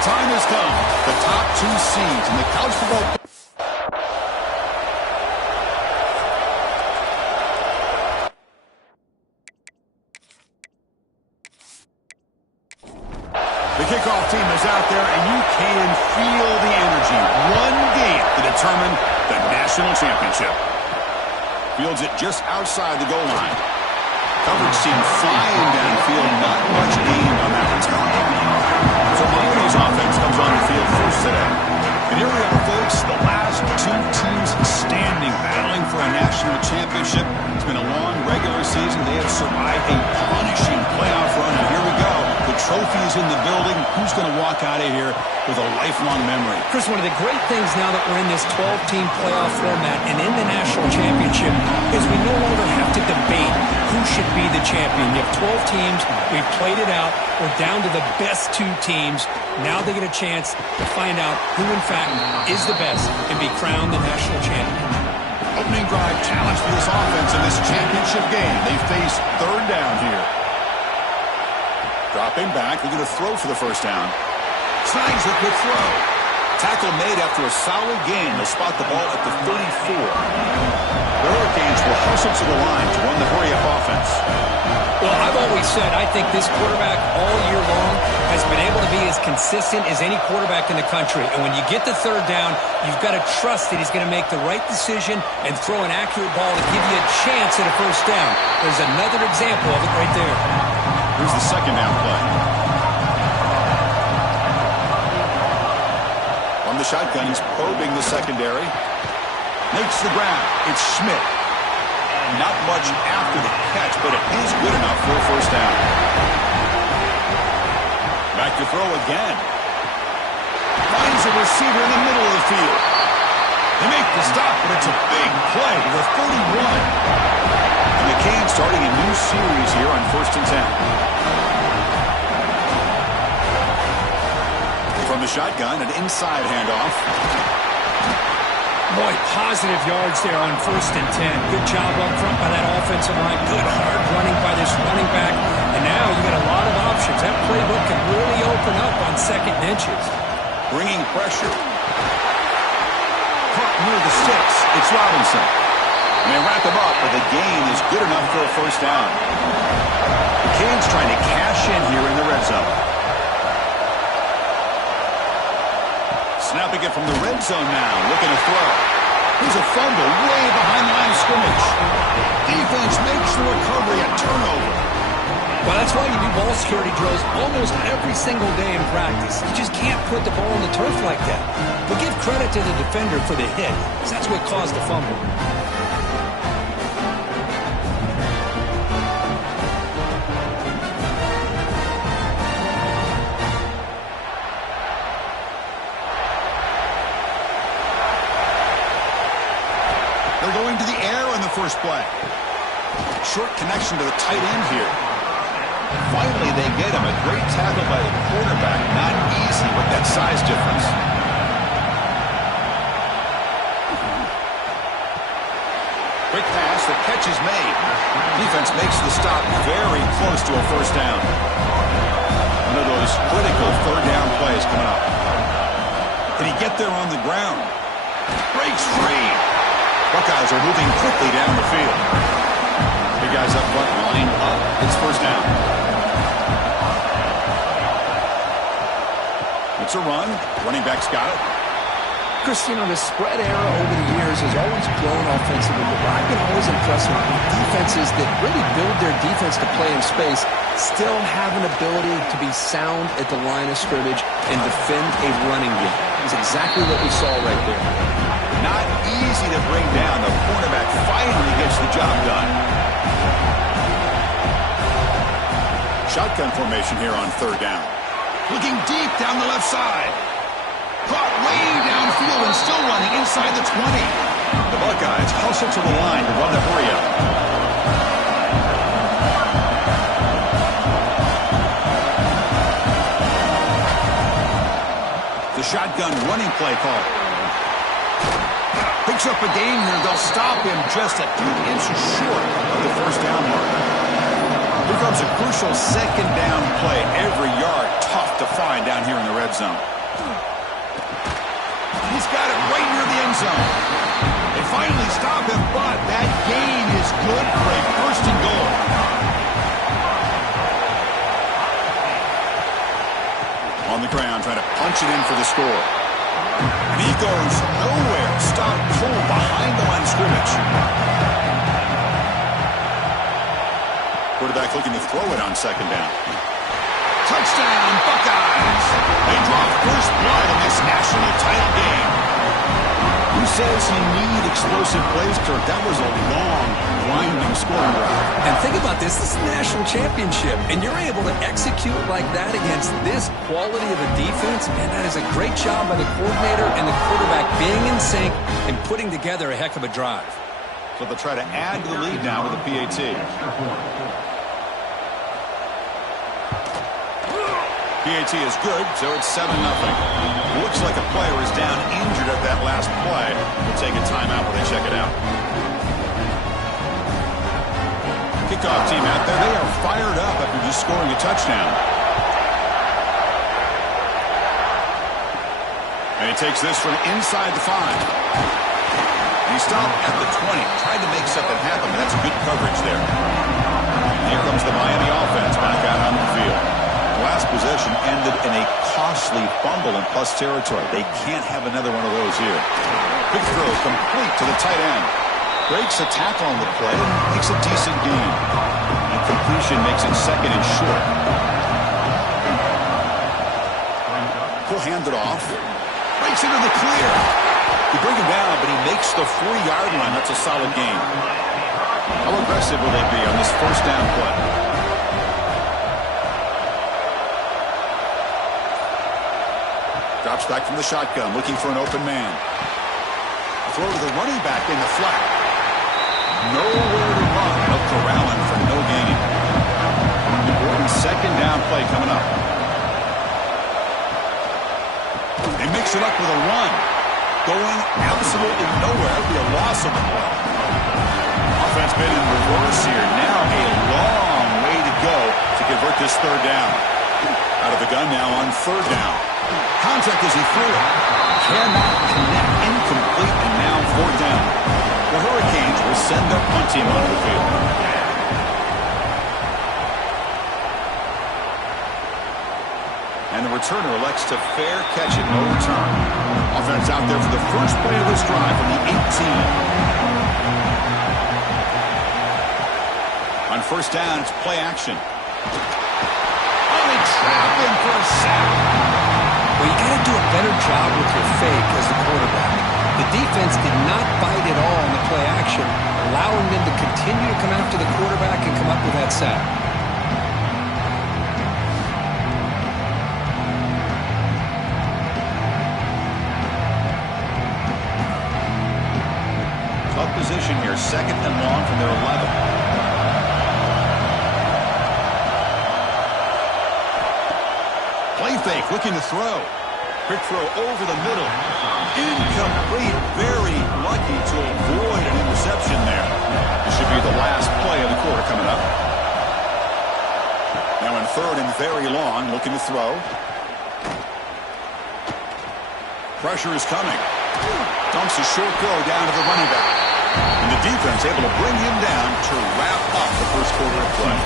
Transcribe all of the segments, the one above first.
time has come. The top two seeds in the college football. The kickoff team is out there, and you can feel the energy. One game to determine the national championship. Fields it just outside the goal line. Coverage seemed fine downfield. Not much gained on that return. So Miami's offense comes on the field first today. And here we are, folks, the last two teams standing, battling for a national championship. It's been a long regular season. They have survived a punishing playoff run, and here we go. The trophy is in the building. Who's going to walk out of here with a lifelong memory? Chris, one of the great things now that we're in this 12-team playoff format and in the national championship is we no longer have to debate who should be the champion. You have 12 teams. We've played it out. We're down to the best two teams. Now they get a chance to find out who, in fact, is the best and be crowned the national champion. Opening drive challenge for this offense in this championship game. They face third down here. Dropping back, they're going to throw for the first down. Snags the quick throw. Tackle made after a solid gain. They'll spot the ball at the 34. The Hurricanes will hustle to the line to run the hurry-up offense. Well, I've always said I think this quarterback all year long has been able to be as consistent as any quarterback in the country. And when you get the third down, you've got to trust that he's going to make the right decision and throw an accurate ball to give you a chance at a first down. There's another example of it right there. Here's the second down play. From the shotgun, he's probing the secondary. Makes the grab. It's Schmidt. Not much after the catch, but it is good enough for a first down. Back to throw again. Finds a receiver in the middle of the field. They make the stop, but it's a big play to the 31. And the Canes starting a new series here on 1st and 10. From the shotgun, an inside handoff. Boy, positive yards there on 1st and 10. Good job up front by that offensive line. Good hard running by this running back. And now you got a lot of options. That playbook can really open up on 2nd and inches. Bringing pressure. Caught near the sticks. It's Robinson. And they wrap him up, but the gain is good enough for a first down. The Canes trying to cash in here in the red zone. Snapping it from the red zone now, looking to throw. Here's a fumble way behind the line of scrimmage. Defense makes the recovery a turnover. Well, that's why you do ball security drills almost every single day in practice. You just can't put the ball on the turf like that. But give credit to the defender for the hit, because that's what caused the fumble. Going to the air on the first play. Short connection to the tight end here. Finally, they get him. A great tackle by the quarterback. Not easy with that size difference. Quick pass. The catch is made. Defense makes the stop very close to a first down. One of those critical third down plays coming up. Did he get there on the ground? Breaks free. Buckeyes are moving quickly down the field. Big guys up front, line up. It's first down. It's a run. Running back's got it. Chris, you know, the spread era over the years has always grown offensively, but I've been always impressed with defenses that really build their defense to play in space, still have an ability to be sound at the line of scrimmage and defend a running game. It's exactly what we saw right there. Not easy to bring down. The cornerback finally gets the job done. Shotgun formation here on third down. Looking deep down the left side. Caught way downfield and still running inside the 20. The Buckeyes hustle to the line to run the hurry-up. The shotgun running play call. Picks up a gain here. They'll stop him just a few inches short of the first down mark. comes a crucial second down play. Every yard tough to find down here in the red zone. He's got it right near the end zone. They finally stop him, but that gain is good for a first and goal. On the ground, trying to punch it in for the score. And he goes nowhere. Stop cold behind the line of scrimmage. Quarterback looking to throw it on second down. Touchdown, Buckeyes! They draw first blood in this national title game. Who says you need explosive plays, Kirk? That was a long, winding scoring drive. And think about this. This is the national championship, and you're able to execute like that against this quality of a defense. Man, that is a great job by the coordinator and the quarterback being in sync and putting together a heck of a drive. So they'll try to add to the lead now with a PAT. PAT is good, so it's 7-0. Looks like a player is down injured at that last play. We'll take a timeout while they check it out. Kickoff team out there. They are fired up after just scoring a touchdown. And he takes this from inside the 5. And he stopped at the 20. Tried to make something happen, but that's good coverage there. Here comes the Miami offense back out on the field. Last possession ended in a costly fumble in plus territory. They can't have another one of those here. Quick throw complete to the tight end. Breaks a tackle on the play and makes a decent gain. And completion makes it second and short. He'll hand it off. Breaks into the clear. You bring him down, but he makes the 40-yard line. That's a solid gain. How aggressive will they be on this first down play? Drops back from the shotgun, looking for an open man. Throw to the running back in the flat. Nowhere to run. They'll corral him for no gain. Important second down play coming up. They mix it up with a run. Going absolutely nowhere. It'll be a loss of the ball. Offense been in reverse here. Now a long way to go to convert this third down. Out of the gun now on third down. Contact as he threw it. Cannot connect. Incomplete, and now fourth down. The Hurricanes will send their punt team onto the field. And the returner elects to fair catch it, no return. Offense out there for the first play of this drive from the 18. On first down, it's play action. Oh, they trap him for a sack. Well, you got to do a better job with your fake as the quarterback. The defense did not bite at all in the play action, allowing them to continue to come after the quarterback and come up with that sack. Tough position here, second and long from their 11. Play fake, looking to throw. Quick throw over the middle. Incomplete. Very lucky to avoid an interception there. This should be the last play of the quarter coming up. Now in third and very long, looking to throw. Pressure is coming. Dumps a short throw down to the running back. And the defense able to bring him down to wrap up the first quarter of play.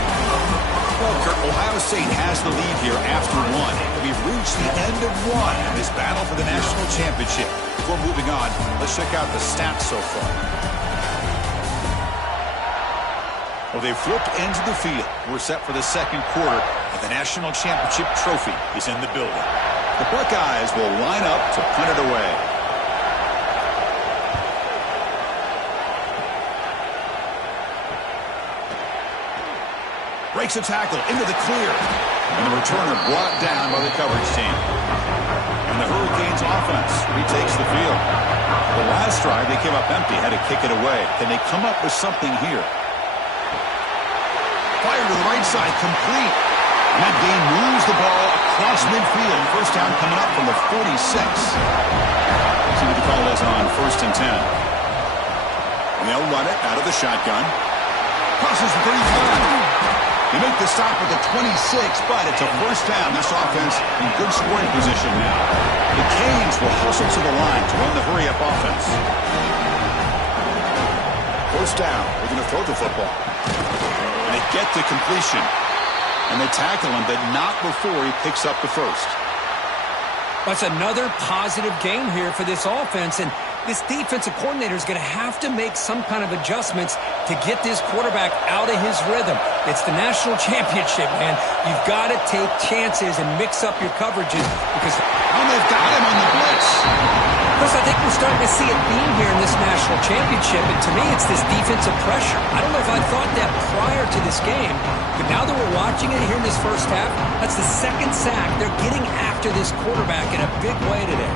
Well, Kirk, Ohio State has the lead here after one. We've reached the end of one in this battle for the national championship. Before moving on, let's check out the stats so far. Well, they've flipped into the field. We're set for the second quarter, and the national championship trophy is in the building. The Buckeyes will line up to punt it away. Breaks a tackle into the clear. And the returner brought down by the coverage team. And the Hurricanes offense retakes the field. The last drive, they came up empty, had to kick it away. Can they come up with something here? Fire to the right side, complete. And that game moves the ball across midfield. First down coming up from the 46. See what the call is on first and 10. And they'll run it out of the shotgun. Crosses the 35. They make the stop at the 26, but it's a first down. This offense in good scoring position now. The Canes will hustle to the line to run the hurry-up offense. First down. They're going to throw the football. And they get the completion. And they tackle him, but not before he picks up the first. That's another positive game here for this offense, and this defensive coordinator is going to have to make some kind of adjustments to get this quarterback out of his rhythm. It's the national championship, man. You've got to take chances and mix up your coverages because they've got him on the blitz. Chris, I think we're starting to see a theme here in this national championship, and to me it's this defensive pressure. I don't know if I thought that prior to this game, but now that we're watching it here in this first half, that's the second sack. They're getting after this quarterback in a big way today.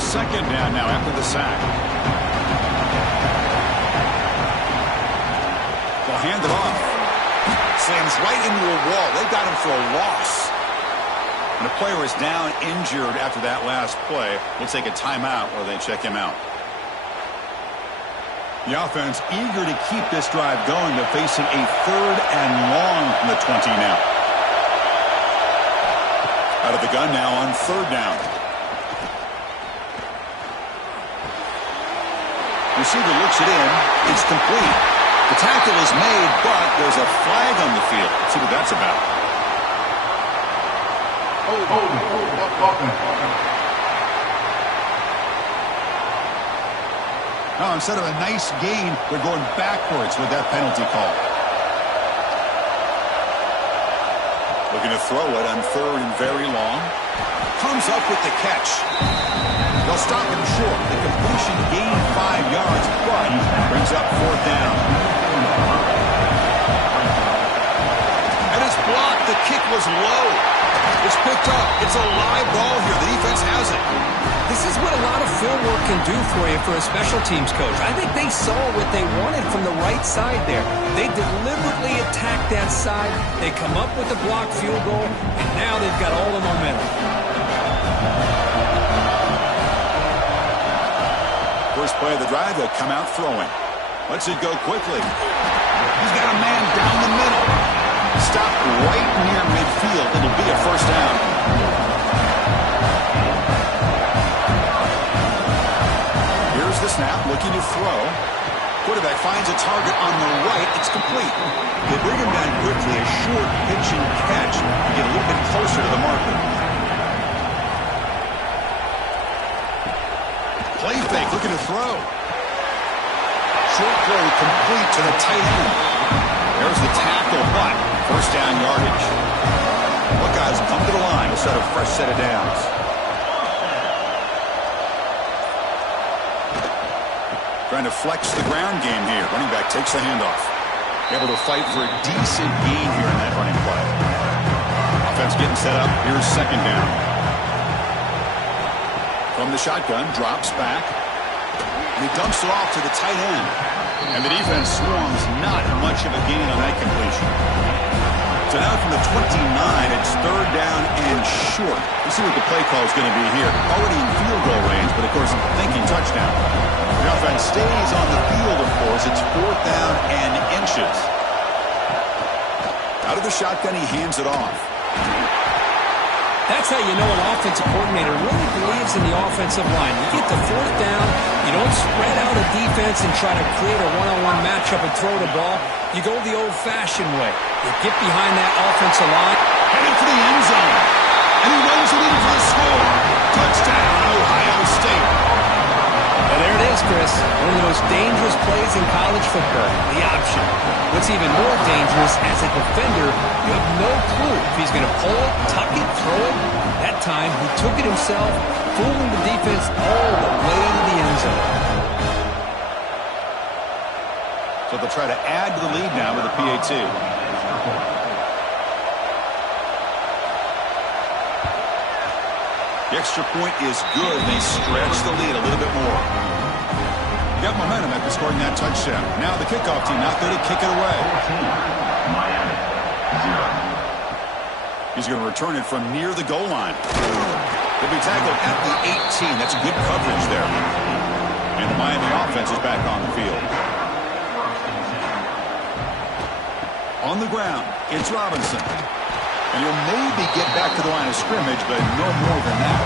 Second down now after the sack. They'll hand it off. Slams right into a wall. They got him for a loss. And the player is down injured after that last play. We'll take a timeout while they check him out. The offense eager to keep this drive going. They're facing a third and long from the 20 now. Out of the gun now on third down. Receiver looks it in. It's complete. The tackle is made, but there's a flag on the field. Let's see what that's about. Now, instead of a nice gain, they're going backwards with that penalty call. Looking to throw it on third and very long. Comes up with the catch. They'll stop him short. The completion gained 5 yards, but brings up fourth down. And it's blocked. The kick was low. It's picked up. It's a live ball here. The defense has it. This is what a lot of field work can do for you for a special teams coach. I think they saw what they wanted from the right side there. They deliberately attacked that side. They come up with the blocked field goal, and now they've got all the momentum. First play of the drive, they'll come out throwing. Lets it go quickly. He's got a man down the middle. Stopped right near midfield. It'll be a first down. Here's the snap, looking to throw. Quarterback finds a target on the right. It's complete. They bring him down quickly. A short pitch and catch to get a little bit closer to the marker. Play fake, looking to throw. Short throw complete to the tight end. There's the tackle, but first down yardage. Buckeyes come to the line to set a fresh set of downs. Trying to flex the ground game here. Running back takes the handoff. Able to fight for a decent gain here in that running play. Offense getting set up. Here's second down. From the shotgun, drops back. And he dumps it off to the tight end. And the defense swarms, not much of a gain on that completion. So now from the 29, it's third down and short. Let's see what the play call is going to be here. Already in field goal range, but of course thinking touchdown. The offense stays on the field, of course. It's fourth down and inches. Out of the shotgun, he hands it off. That's how you know an offensive coordinator really believes in the offensive line. You get to fourth down, you don't spread out a defense and try to create a one-on-one matchup and throw the ball. You go the old-fashioned way. You get behind that offensive line. Headed for the end zone. And he runs it in for the score. Touchdown, Ohio State. And there it is, Chris. One of the most dangerous plays in college football, the option. What's even more dangerous, as a defender, you have no clue if he's going to pull it, tuck it, throw it. That time, he took it himself, fooling the defense all the way to the end zone. So they'll try to add to the lead now with a PAT. The extra point is good. They stretch the lead a little bit more. They got momentum after scoring that touchdown. Now the kickoff team out there to kick it away. He's going to return it from near the goal line. He'll be tackled at the 18. That's good coverage there. And the Miami offense is back on the field. On the ground, it's Robinson. And he'll maybe get back to the line of scrimmage, but no more than that.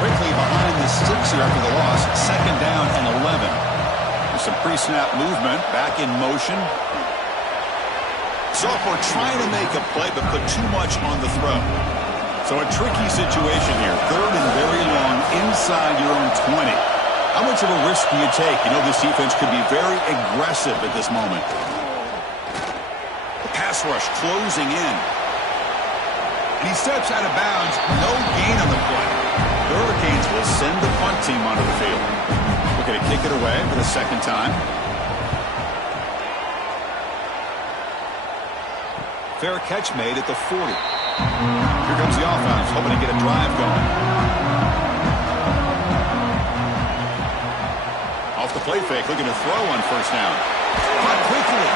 Quickly behind the sticks here after the loss. 2nd down and 11. There's some pre-snap movement. Back in motion. Sophomore trying to make a play, but put too much on the throw. So a tricky situation here. 3rd and very long inside your own 20. How much of a risk do you take? You know this defense could be very aggressive at this moment. The pass rush closing in. And he steps out of bounds. No gain on the play. The Hurricanes will send the punt team onto the field. Looking to kick it away for the 2nd time. Fair catch made at the 40. Here comes the offense, hoping to get a drive going. Off the play fake, looking to throw on 1st down. Caught quickly.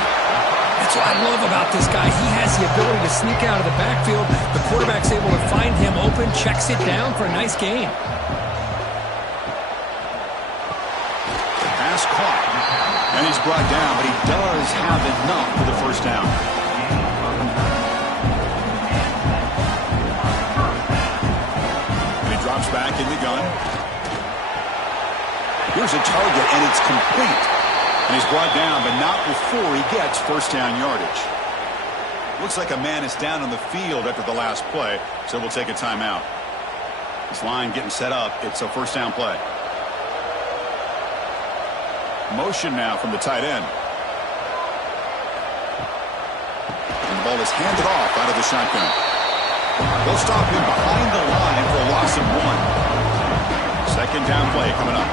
That's what I love about this guy. He has the ability to sneak out of the backfield. The quarterback's able to find him open, checks it down for a nice gain. Pass caught. And he's brought down, but he does have enough for the 1st down. And he drops back in the gun. Here's a target, and it's complete. And he's brought down, but not before he gets 1st down yardage. Looks like a man is down on the field after the last play, so we'll take a timeout. This line getting set up. It's a 1st down play. Motion now from the tight end. And the ball is handed off out of the shotgun. They'll stop him behind the line for a loss of 1. 2nd down play coming up.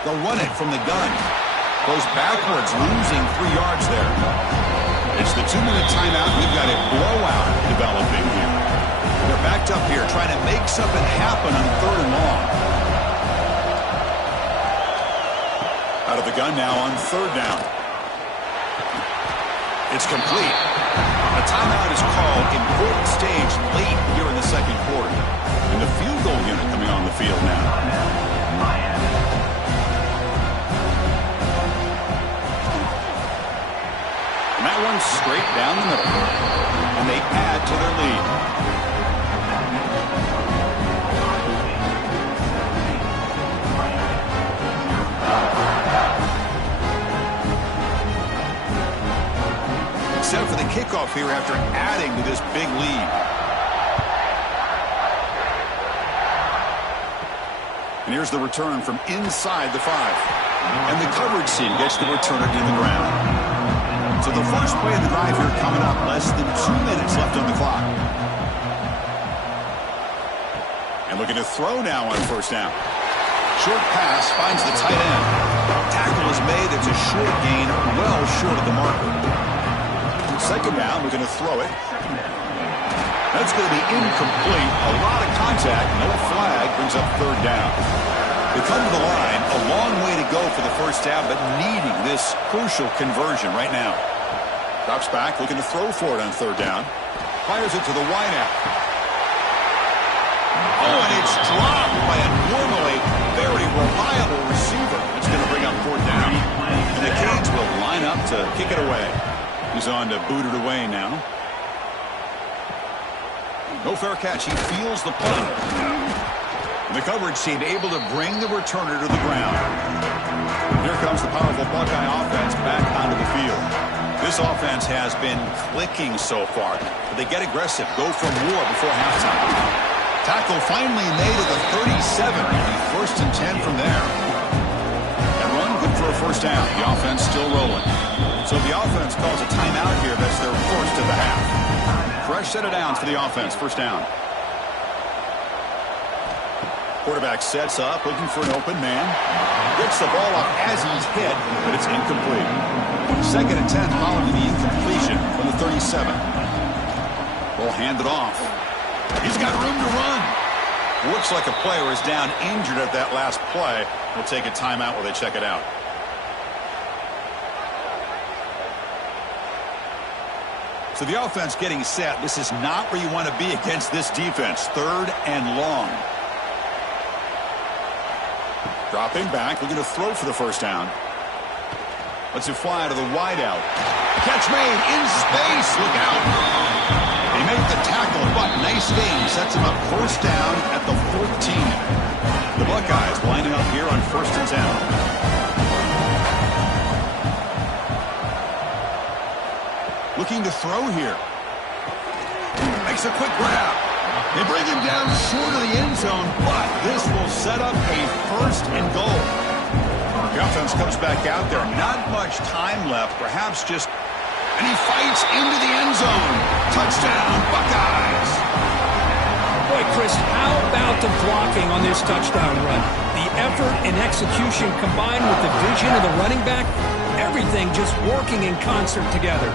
They'll run it from the gun. Goes backwards, losing 3 yards there. It's the 2-minute timeout. We've got a blowout developing here. They're backed up here trying to make something happen on 3rd and long. Out of the gun now on 3rd down. It's complete. A timeout is called. Important stage late here in the 2nd quarter. And the field goal unit coming on the field now. And that one's straight down the middle. And they add to their lead. Except for the kickoff here after adding to this big lead. And here's the return from inside the 5. And the coverage team gets the returner to the ground. So the first play of the drive here coming up. Less than 2 minutes left on the clock. And looking to throw now on 1st down. Short pass finds the tight end. Tackle is made. It's a short gain, well short of the marker. 2nd down, looking to throw it. That's going to be incomplete. A lot of contact. No flag. Brings up 3rd down. They come to the line. A long way to go for the 1st down, but needing this crucial conversion right now. Drops back, looking to throw for it on 3rd down. Fires it to the wideout. Oh, and it's dropped by a normally very reliable receiver. It's going to bring up 4th down. And the Canes will line up to kick it away. He's on to boot it away now. No fair catch. He feels the punt. The coverage team able to bring the returner to the ground. Here comes the powerful Buckeye offense back onto the field. This offense has been clicking so far, but they get aggressive, go for more before halftime. Tackle finally made at the 37. 1st and 10 from there. And run good for a 1st down. The offense still rolling. So the offense calls a timeout here. That's their 1st of the half. Fresh set of downs for the offense. 1st down. Quarterback sets up, looking for an open man. Gets the ball up as he's hit, but it's incomplete. 2nd and 10 following the incompletion from the 37. Ball handed off. He's got room to run. Looks like a player is down injured at that last play. We'll take a timeout while they check it out. So the offense getting set. This is not where you want to be against this defense. 3rd and long. Dropping back, looking to throw for the first down. Lets it fly to the wideout. Catch made in space. Look out. They make the tackle, but nice game. Sets him up first down at the 14. The Buckeyes lining up here on 1st and 10. Looking to throw here. Makes a quick grab. They bring him down short of the end zone, but this will set up a 1st and goal. The offense comes back out there. Not much time left, perhaps just... And he fights into the end zone. Touchdown, Buckeyes. Boy, Chris, how about the blocking on this touchdown run? The effort and execution combined with the vision of the running back, everything just working in concert together.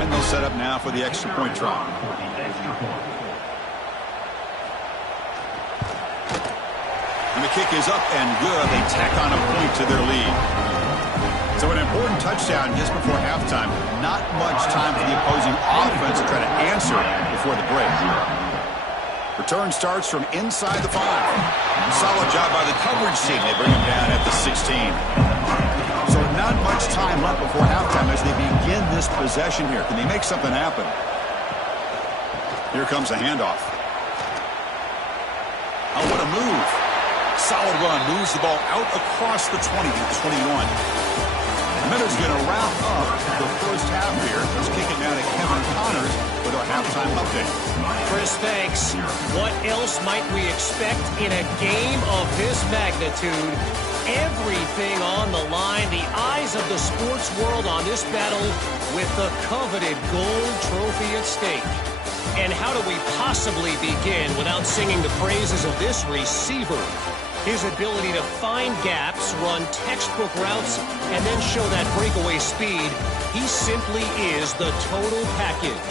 And they'll set up now for the extra point try. And the kick is up and good. They tack on a point to their lead. So an important touchdown just before halftime. Not much time for the opposing offense to try to answer before the break. Return starts from inside the 5. Solid job by the coverage team. They bring him down at the 16. So not much time left before halftime as they begin this possession here. Can they make something happen? Here comes a handoff. Oh, what a move. Solid run. Moves the ball out across the 20 to the 21. Miller's going to wrap up the first half here. Let's kick it down to Kevin Connors with our halftime update. Chris, thanks. What else might we expect in a game of this magnitude? Everything on the line. The eyes of the sports world on this battle with the coveted gold trophy at stake. And how do we possibly begin without singing the praises of this receiver? His ability to find gaps, run textbook routes, and then show that breakaway speed. He simply is the total package.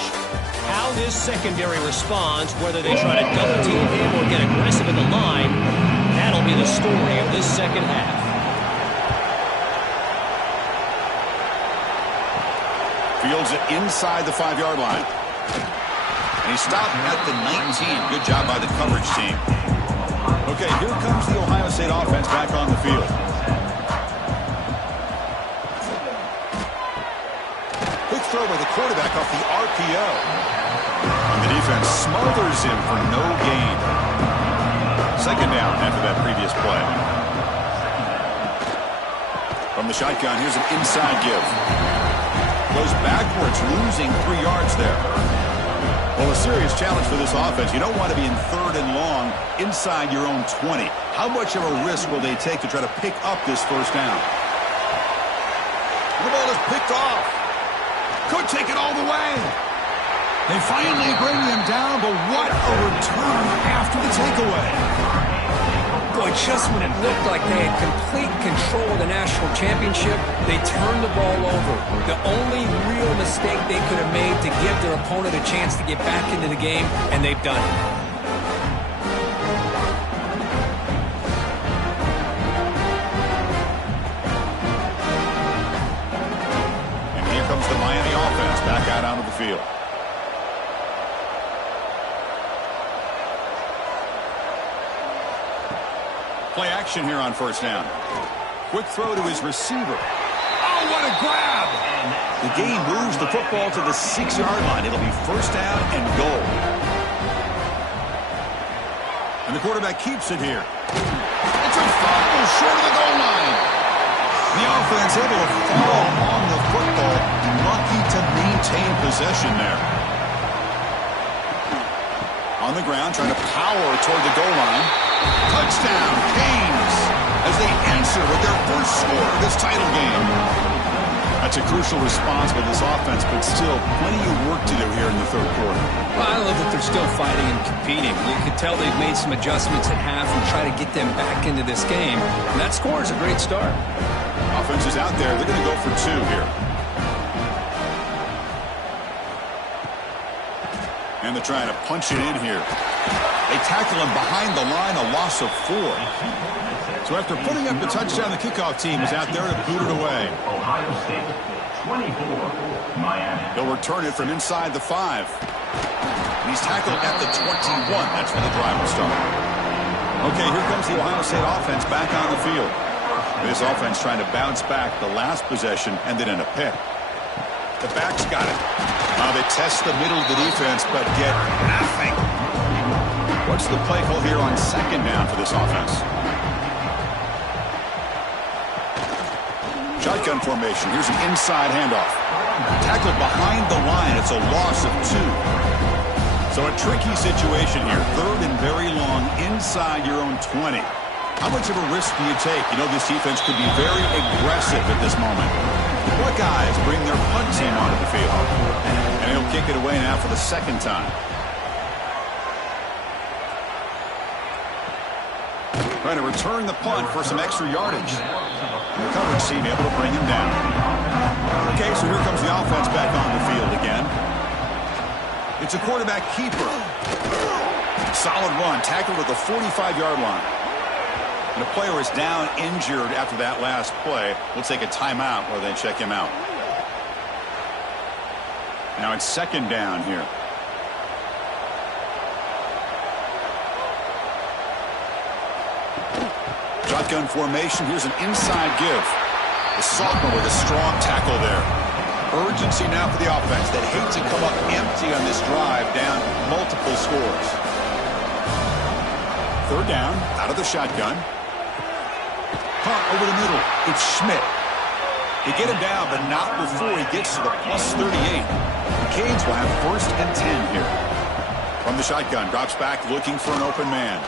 How this secondary responds, whether they try to double team him or get aggressive at the line, that'll be the story of this second half. Fields it inside the 5-yard line. And he stopped at the 19. Good job by the coverage team. Okay, here comes the Ohio State offense back on the field. Quick throw by the quarterback off the RPO. And the defense smothers him for no gain. Second down after that previous play. From the shotgun, here's an inside give. Goes backwards, losing 3 yards there. Well, a serious challenge for this offense. You don't want to be in 3rd and long inside your own 20. How much of a risk will they take to try to pick up this first down? The ball is picked off. Could take it all the way. They finally bring him down, but what a return after the takeaway. Boy, just when it looked like they had complete control of the national championship, they turned the ball over. The only real mistake they could have made to give their opponent a chance to get back into the game, and they've done it. And here comes the Miami offense back out onto the field. Play action here on first down. Quick throw to his receiver. Oh, what a grab! The gain moves the football to the 6-yard line. It'll be first down and goal. And the quarterback keeps it here. It's a fumble short of the goal line. The offense able to fall on the football. Lucky to maintain possession there. On the ground, trying to power toward the goal line. Touchdown, Canes, as they answer with their first score of this title game. That's a crucial response by this offense, but still plenty of work to do here in the 3rd quarter. Well, I love that they're still fighting and competing. You can tell they've made some adjustments at half and try to get them back into this game. And that score is a great start. Offense is out there. They're going to go for 2 here. And they're trying to punch it in here. They tackle him behind the line, a loss of 4. So after putting up the touchdown, the kickoff team is out there to boot it away. He'll return it from inside the 5. He's tackled at the 21. That's where the drive will start. Okay, here comes the Ohio State offense back on the field. This offense trying to bounce back the last possession, ended in a pick. The back's got it. They test the middle of the defense, but get nothing. What's the play call here on second down for this offense? Shotgun formation. Here's an inside handoff. Tackled behind the line. It's a loss of 2. So a tricky situation here. Third and very long inside your own 20. How much of a risk do you take? You know, this defense could be very aggressive at this moment. Buckeyes bring their punt team onto the field. And he'll kick it away now for the second time. Trying to return the punt for some extra yardage. The coverage team able to bring him down. Okay, so here comes the offense back on the field again. It's a quarterback keeper. Solid run, tackled at the 45-yard line. And the player is down injured after that last play. We'll take a timeout while they check him out. Now it's second down here. Shotgun formation. Here's an inside give. The sophomore with a strong tackle there. Urgency now for the offense that hate to come up empty on this drive, down multiple scores. Third down, out of the shotgun. Punt over the middle. It's Schmidt. They get him down, but not before he gets to the +38. The Canes will have first and 10 here. From the shotgun, drops back looking for an open man.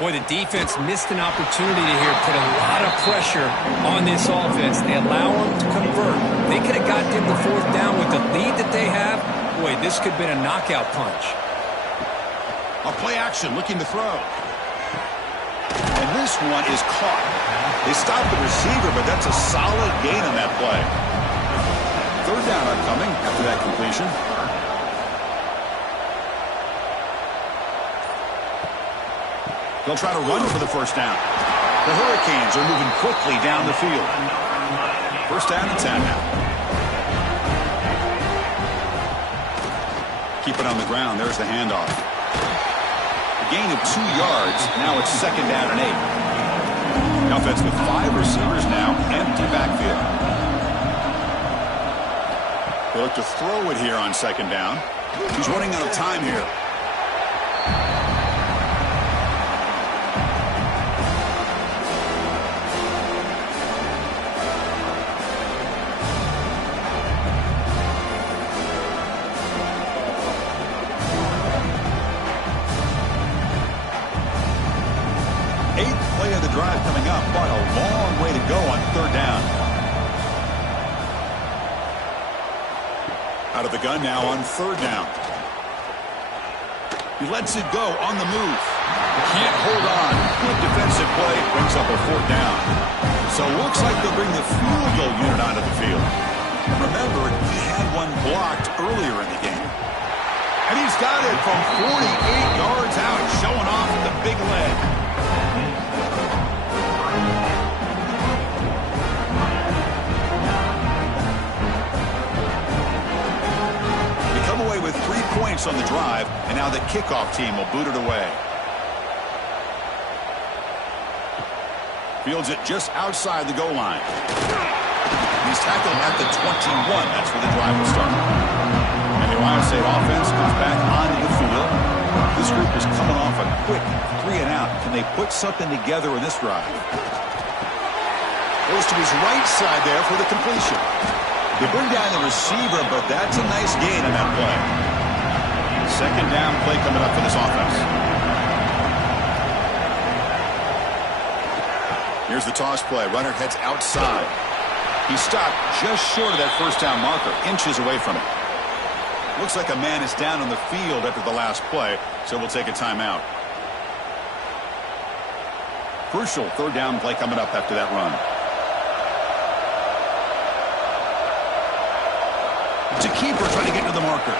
Boy, the defense missed an opportunity to here put a lot of pressure on this offense. They allow them to convert. They could have gotten him the fourth down with the lead that they have. Boy, this could have been a knockout punch. A play action, looking to throw. And this one is caught. They stopped the receiver, but that's a solid gain on that play. Third down upcoming after that completion. They'll try to run for the first down. The Hurricanes are moving quickly down the field. First down and 10 now. Keep it on the ground. There's the handoff. A gain of 2 yards. Now it's second down and 8. The offense with 5 receivers now. Empty backfield. They look to throw it here on second down. He's running out of time here. Drive coming up, but a long way to go on third down. Out of the gun now on third down. He lets it go on the move. Can't hold on. Good defensive play. Brings up a fourth down. So it looks like they'll bring the field goal unit onto the field. Remember, he had one blocked earlier in the game. And he's got it from 48 yards out, showing off the big leg. With 3 points on the drive, and now the kickoff team will boot it away. Fields it just outside the goal line. He's tackled at the 21. That's where the drive will start. And the Ohio State offense comes back onto the field. This group is coming off a quick 3 and out. Can they put something together in this drive? Goes to his right side there for the completion. They bring down the receiver, but that's a nice gain on that play. Second down play coming up for this offense. Here's the toss play. Runner heads outside. He stopped just short of that first down marker, inches away from it. Looks like a man is down on the field after the last play, so we'll take a timeout. Crucial third down play coming up after that run. It's a keeper trying to get to the marker.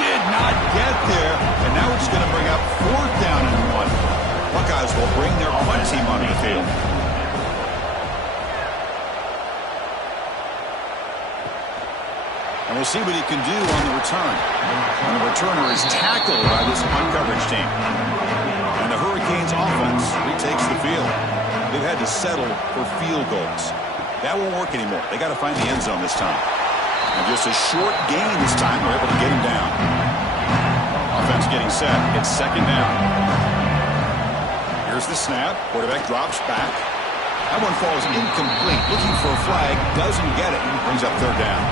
Did not get there, and now it's going to bring up fourth down and 1. Buckeyes will bring their punt team onto the field. And we'll see what he can do on the return. And the returner is tackled by this coverage team. And the Hurricanes offense retakes the field. They've had to settle for field goals. That won't work anymore. They got to find the end zone this time. And just a short gain this time. We're able to get him down. Offense getting set. It's second down. Here's the snap. Quarterback drops back. That one falls incomplete. Looking for a flag. Doesn't get it. Brings up third down.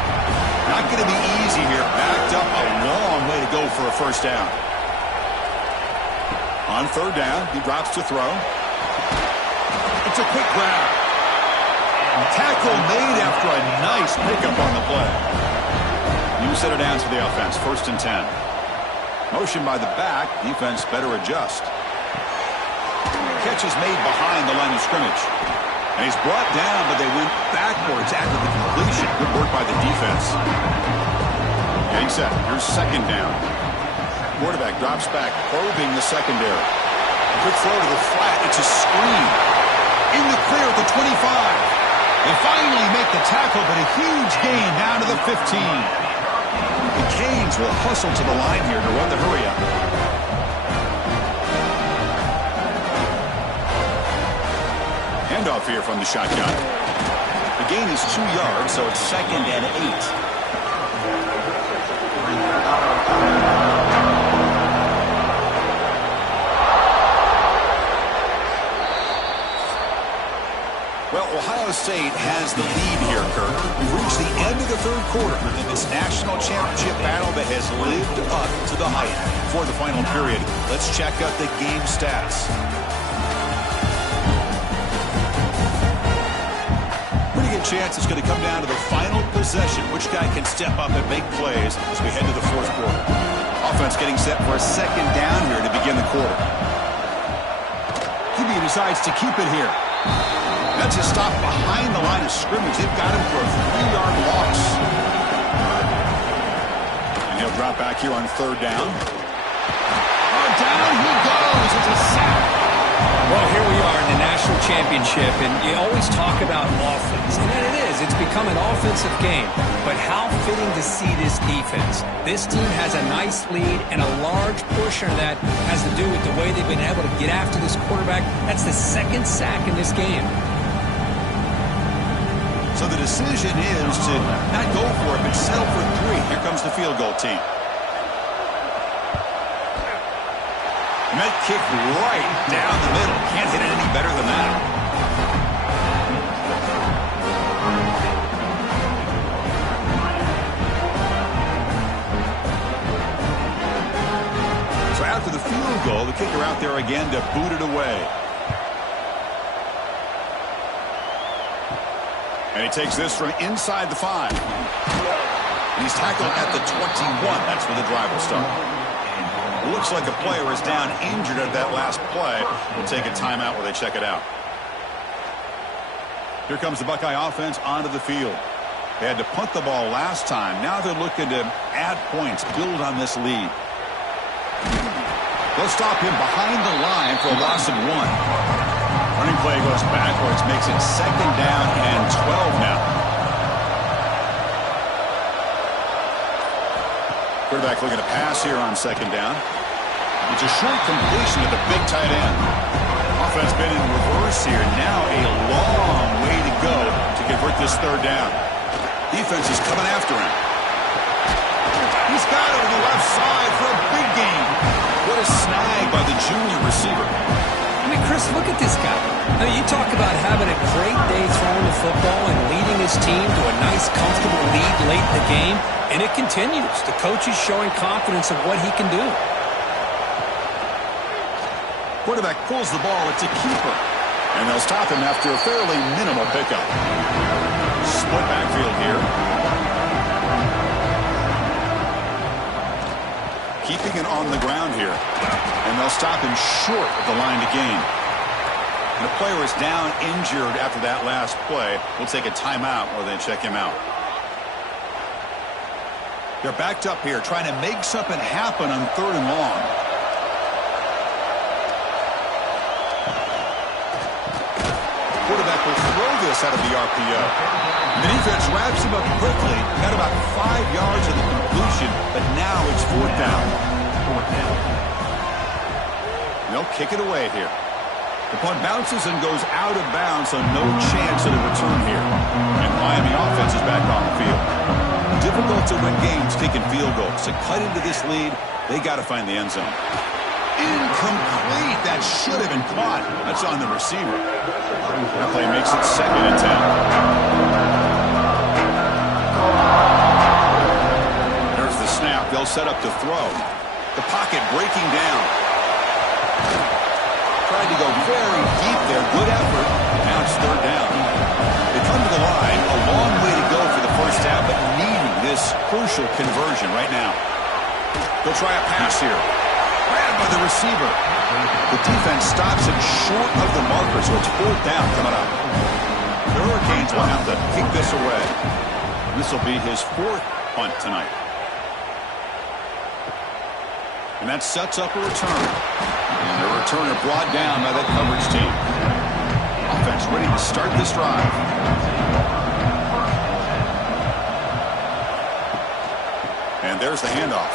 Not going to be easy here. Backed up a long way to go for a first down. On third down, he drops to throw. It's a quick grab. And tackle made after a nice pickup on the play. You set it down to the offense. 1st and 10. Motion by the back. Defense better adjust. Catch is made behind the line of scrimmage. And he's brought down, but they went backwards after the completion. Good work by the defense. Getting set. Here's second down. Quarterback drops back, probing the secondary. Quick throw to the flat. It's a screen. In the clear at the 25. They finally make the tackle, but a huge gain down to the 15. The Canes will hustle to the line here to run the hurry up. Handoff here from the shotgun. The gain is 2 yards, so it's 2nd and 8. Well, Ohio State has the lead here, Kirk. We've reached the end of the third quarter in this national championship battle that has lived up to the hype. For the final period, let's check out the game stats. Pretty good chance it's going to come down to the final possession. Which guy can step up and make plays as we head to the fourth quarter. Offense getting set for a second down here to begin the quarter. QB decides to keep it here. That's a stop behind the line of scrimmage. They've got him for a 3-yard loss. And he'll drop back here on third down. Oh, down he goes. It's a sack. Well, here we are in the national championship, and you always talk about offense. And it is. It's become an offensive game. But how fitting to see this defense. This team has a nice lead, and a large portion of that has to do with the way they've been able to get after this quarterback. That's the 2nd sack in this game. So the decision is to not go for it, but settle for 3. Here comes the field goal team. And that kick right down the middle. Can't hit it any better than that. So after the field goal, the kicker out there again to boot it away. And he takes this from inside the 5. And he's tackled at the 21. That's where the drive will start. Looks like a player is down injured at that last play. We'll take a timeout while they check it out. Here comes the Buckeye offense onto the field. They had to punt the ball last time. Now they're looking to add points, build on this lead. They'll stop him behind the line for a loss of 1. Running play goes backwards, makes it 2nd down and 12 now. Quarterback looking to pass here on 2nd down. It's a short completion to the big tight end. Offense been in reverse here. Now a long way to go to convert this 3rd down. Defense is coming after him. He's got it on the left side for a big gain. What a snag by the junior receiver. I mean, Chris, look at this guy. I mean, you talk about having a great day throwing the football and leading his team to a nice, comfortable lead late in the game, and it continues. The coach is showing confidence of what he can do. Quarterback pulls the ball. It's a keeper. And they'll stop him after a fairly minimal pickup. Split backfield here. Keeping it on the ground here. And they'll stop him short of the line to gain. And the player is down injured after that last play. We'll take a timeout while they check him out. They're backed up here trying to make something happen on 3rd and long. Quarterback will throw this pass out of the RPO. The defense wraps him up quickly. Got about 5 yards of the completion, but now it's 4th down. They'll kick it away here. The punt bounces and goes out of bounds, so no chance of a return here. And Miami offense is back on the field. Difficult to win games kicking field goals. To cut into this lead, they got to find the end zone. Incomplete. That should have been caught. That's on the receiver. That play makes it 2nd and 10. There's the snap. They'll set up to throw. The pocket breaking down. Tried to go very deep there. Good effort. Now it's 3rd down. They come to the line. A long way to go for the first down, but needing this crucial conversion right now. They'll try a pass here. Grabbed by the receiver. The defense stops him short of the marker, so it's 4th down coming up. The Hurricanes will have to kick this away. This will be his 4th punt tonight. And that sets up a return. And the returner brought down by that coverage team. Offense ready to start this drive. And there's the handoff.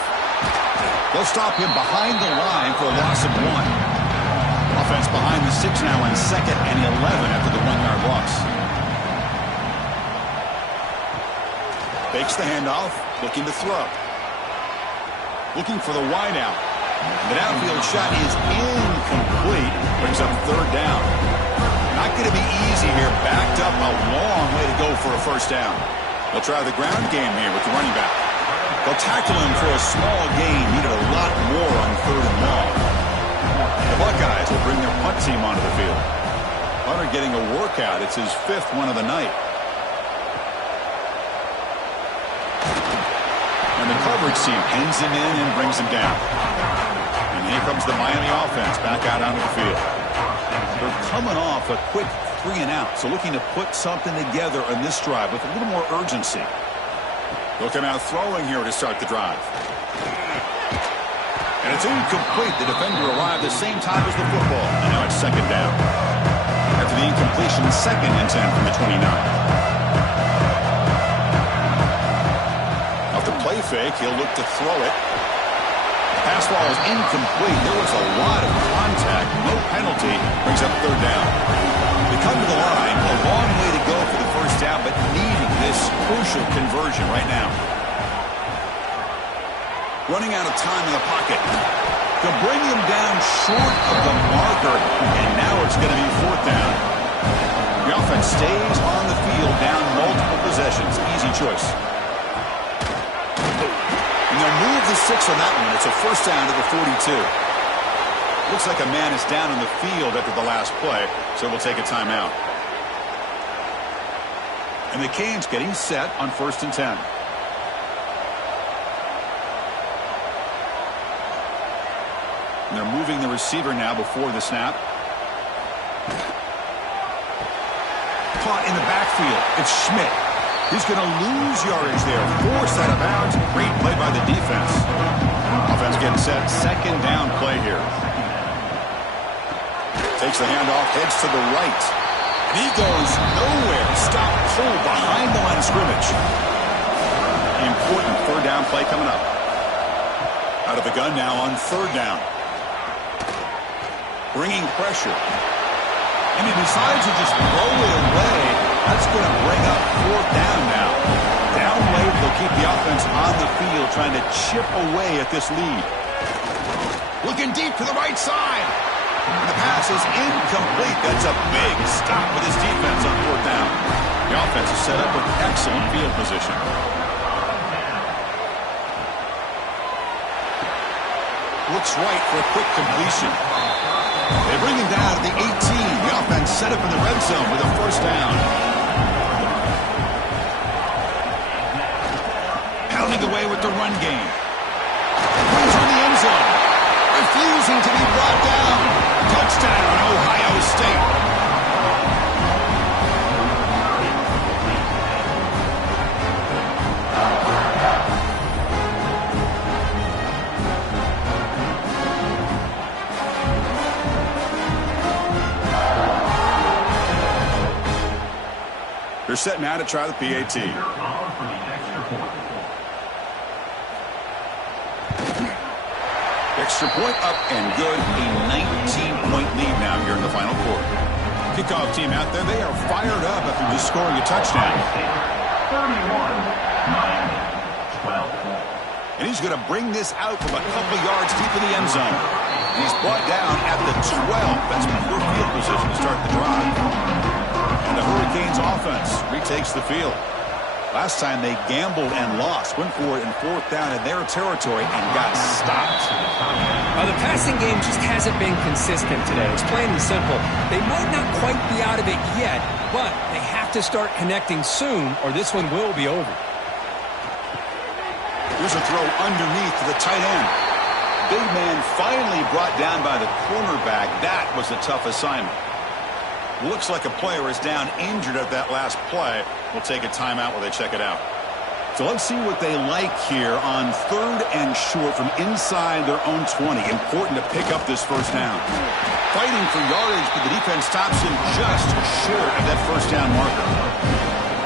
They'll stop him behind the line for a loss of 1. Offense behind the 6 now on 2nd and 11 after the 1-yard loss. Fakes the handoff, looking to throw. Looking for the wideout. The downfield shot is incomplete. Brings up 3rd down. Not going to be easy here. Backed up a long way to go for a first down. They'll try the ground game here with the running back. They'll tackle him for a small gain. Needed a lot more on 3rd and long. The Buckeyes will bring their punt team onto the field. Hunter getting a workout. It's his 5th one of the night. And the coverage team pins him in and brings him down. And here comes the Miami offense back out onto the field. They're coming off a quick 3 and out, so looking to put something together on this drive with a little more urgency. They'll come out throwing here to start the drive. And it's incomplete. The defender arrived the same time as the football. And now it's 2nd down. After the incompletion, 2nd and 10 from the 29. Off the play fake, he'll look to throw it. The pass ball is incomplete. There was a lot of contact. No penalty. Brings up 3rd down. They come to the line. A long way to go for the first down, but needing this crucial conversion right now. Running out of time in the pocket. They'll bring him down short of the marker, and now it's going to be 4th down. The offense stays on the field, down multiple possessions. Easy choice. And they'll move the 6 on that one. It's a first down to the 42. Looks like a man is down on the field after the last play, so we'll take a timeout. And the Canes getting set on 1st and 10. And they're moving the receiver now before the snap. Caught in the backfield. It's Schmidt. He's going to lose yardage there. Forced out of bounds. Great play by the defense. Offense getting set. 2nd down play here. Takes the handoff. Heads to the right. And he goes nowhere. Stop cold behind the line of scrimmage. Important 3rd down play coming up. Out of the gun now on 3rd down. Bringing pressure. And he decides to just throw it away. That's going to bring up 4th down now. Down late, they'll keep the offense on the field, trying to chip away at this lead. Looking deep to the right side. And the pass is incomplete. That's a big stop with his defense on 4th down. The offense is set up with excellent field position. Looks right for a quick completion. They bring him down to the 18. The offense set up in the red zone with a first down. Pounding away with the run game. Brings in the end zone. Refusing to be brought down. Touchdown, Ohio State. They're set now to try the PAT. Extra point up and good. A 19-point lead now here in the final quarter. Kickoff team out there, they are fired up after just scoring a touchdown. 31-12. And he's going to bring this out from a couple yards deep in the end zone. He's brought down at the 12. That's poor field position to start the drive. And the Hurricanes offense retakes the field. Last time they gambled and lost, went for it in 4th down in their territory and got stopped. The passing game just hasn't been consistent today. It's plain and simple. They might not quite be out of it yet, but they have to start connecting soon or this one will be over. Here's a throw underneath to the tight end. Big man finally brought down by the cornerback. That was a tough assignment. Looks like a player is down injured at that last play. We'll take a timeout while they check it out. So let's see what they like here on 3rd and short from inside their own 20. Important to pick up this first down. Fighting for yardage, but the defense stops him just short of that first down marker.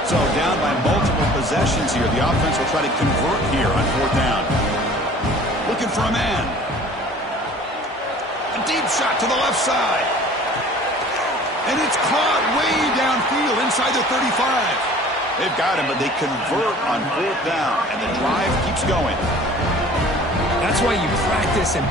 So down by multiple possessions here. The offense will try to convert here on 4th down. Looking for a man. A deep shot to the left side. And it's caught way downfield inside the 35. They've got him, but they convert on 4th down, and the drive keeps going. That's why you practice and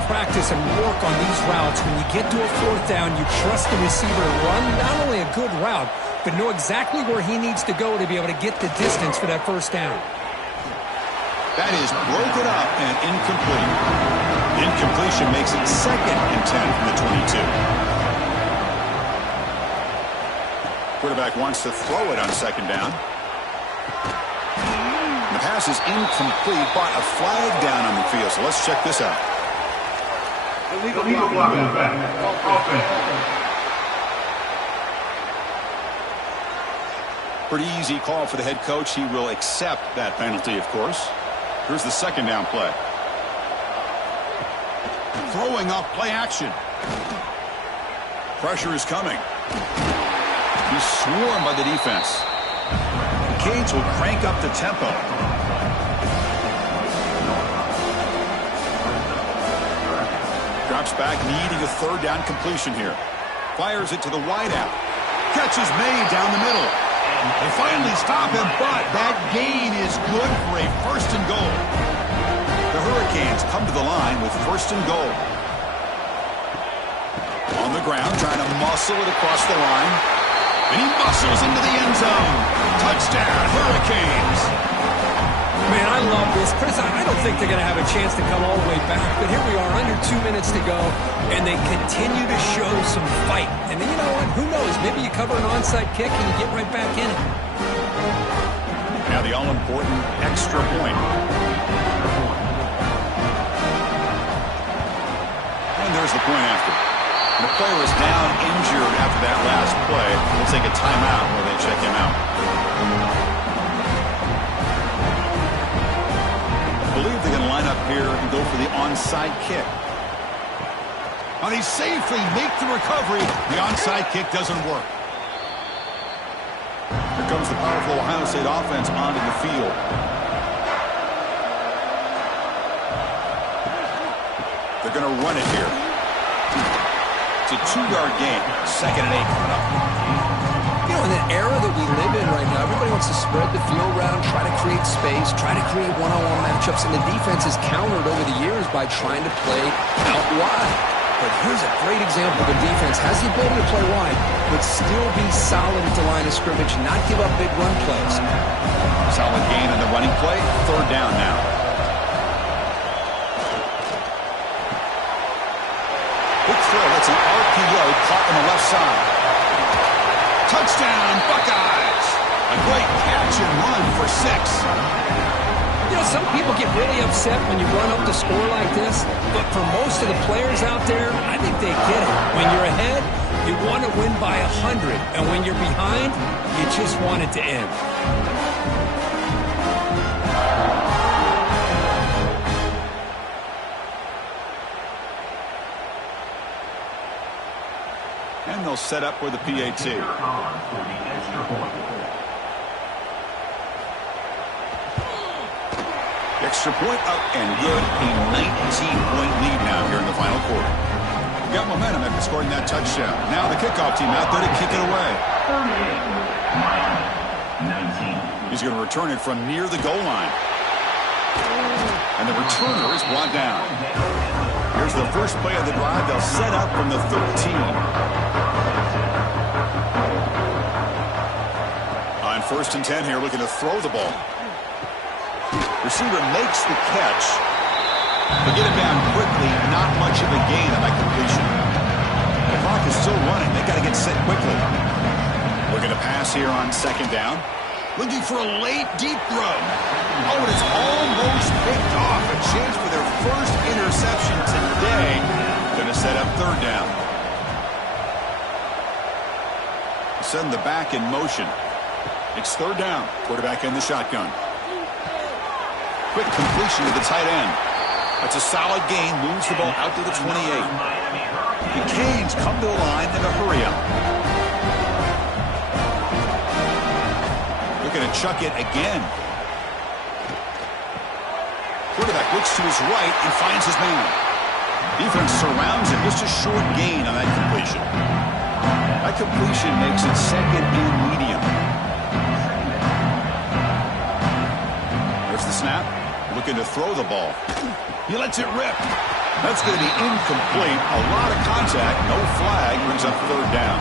work on these routes. When you get to a 4th down, you trust the receiver to run not only a good route, but know exactly where he needs to go to be able to get the distance for that first down. That is broken up and incomplete. Incompletion makes it 2nd and 10 from the 22. Quarterback wants to throw it on 2nd down. The pass is incomplete, but a flag down on the field. So let's check this out. Illegal blocking offense. Pretty easy call for the head coach. He will accept that penalty, of course. Here's the 2nd down play. Throwing off play action. Pressure is coming. He's swarmed by the defense. The Canes will crank up the tempo. Drops back, needing a 3rd down completion here. Fires it to the wideout. Catch is made down the middle. They finally stop him, but that gain is good for a 1st and goal. The Hurricanes come to the line with 1st and goal. On the ground, trying to muscle it across the line. And he muscles into the end zone. Touchdown, Hurricanes. Man, I love this. Chris, I don't think they're going to have a chance to come all the way back. But here we are, under 2 minutes to go, and they continue to show some fight. And then you know what? Who knows? Maybe you cover an onside kick and you get right back in it. Now the all-important extra point. And there's the point after. The player is down injured after that last play. We'll take a timeout while they check him out. I believe they're going to line up here and go for the onside kick. Now they safely make the recovery. The onside kick doesn't work. Here comes the powerful Ohio State offense onto the field. They're going to run it here. It's a 2-yard gain. 2nd and 8 coming up. You know, in the era that we live in right now, everybody wants to spread the field around, try to create space, try to create one-on-one matchups, and the defense has countered over the years by trying to play out wide. But here's a great example. The defense has the ability to play wide, but still be solid at the line of scrimmage, not give up big run plays. Solid gain on the running play. 3rd down now. Quick throw. That's an RPO caught on the left side. Touchdown, Buckeyes. A great catch and run for 6. You know, some people get really upset when you run up the score like this, but for most of the players out there, I think they get it. When you're ahead, you want to win by 100, and when you're behind, you just want it to end. And they'll set up for the PAT. Extra point up and good. A 19-point lead now here in the final quarter. We got momentum after scoring that touchdown. Now the kickoff team out there to kick it away. 38-19. He's going to return it from near the goal line. And the returner is brought down. Here's the first play of the drive. They'll set up from the 13. On 1st and 10 here, looking to throw the ball. Receiver makes the catch. They get it down quickly. Not much of a gain on that completion. The clock is still running. They got to get set quickly. Looking to pass here on 2nd down. Looking for a late, deep throw. Oh, and it's almost picked off. A chance for their first interception today. Going to set up 3rd down. Send the back in motion. It's 3rd down. Quarterback in the shotgun. Quick completion to the tight end. That's a solid gain. Moves the ball out to the 28. The Canes come to the line in a hurry up. Looking to chuck it again. Quarterback looks to his right and finds his man. Defense surrounds him. Just a short gain on that completion. That completion makes it 2nd and medium. There's the snap. Looking to throw the ball. He lets it rip. That's going to be incomplete. A lot of contact. No flag. Brings up 3rd down.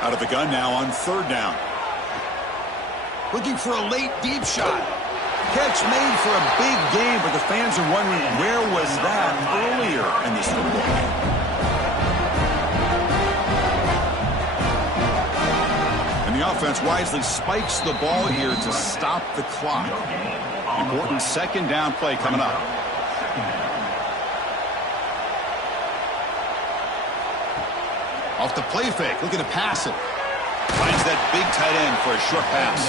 Out of the gun now on 3rd down. Looking for a late deep shot. Catch made for a big game, but the fans are wondering where was that earlier in this football game. And the offense wisely spikes the ball here to stop the clock. Important 2nd down play coming up. Off the play fake, looking to pass it. Finds that big tight end for a short pass.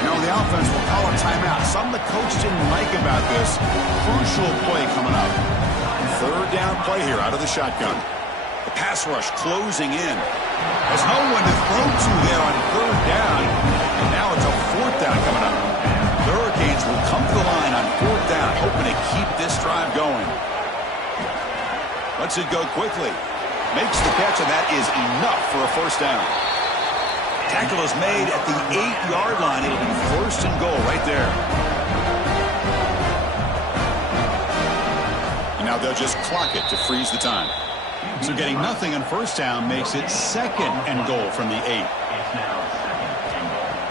You know, the offense will call a timeout. Something the coach didn't like about this. Crucial play coming up. 3rd down play here out of the shotgun. The pass rush closing in. There's no one to throw to there on 3rd down. And now it's a 4th down coming up. The Hurricanes will come to the line on 4th down, hoping to keep this drive going. Lets it go quickly. Makes the catch, and that is enough for a 1st down. Tackle is made at the 8-yard line. It'll be 1st and goal right there. And now they'll just clock it to freeze the time. So getting nothing on 1st down makes it 2nd and goal from the 8.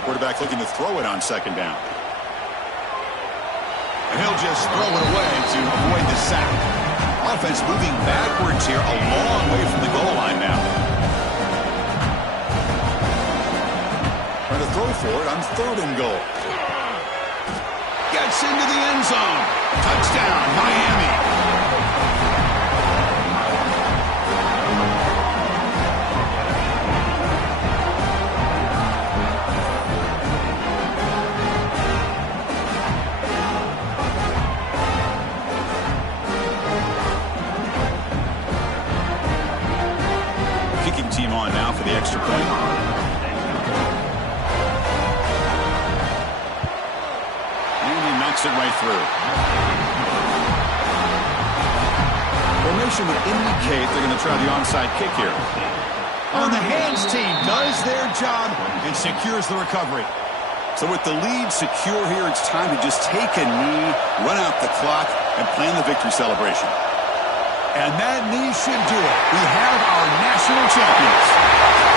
Quarterback looking to throw it on 2nd down. And he'll just throw it away to avoid the sack. Offense moving backwards here, a long way from the goal line now. Trying to throw for it on 3rd and goal. Gets into the end zone. Touchdown, Miami. Team on now for the extra point. And he knocks it right through. Formation would indicate they're going to try the onside kick here. On the hands team does their job and secures the recovery. So with the lead secure here, it's time to just take a knee, run out the clock, and plan the victory celebration. And that knee should do it. We have our national champions.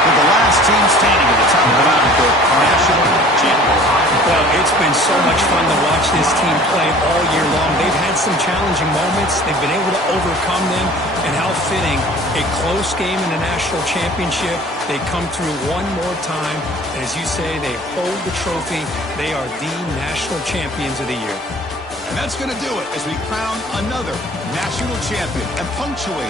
With the last team standing at the top of the mountain for national champions. Well, it's been so much fun to watch this team play all year long. They've had some challenging moments. They've been able to overcome them. And how fitting, a close game in the national championship. They come through one more time. And as you say, they hold the trophy. They are the national champions of the year. And that's going to do it as we crown another national champion and punctuate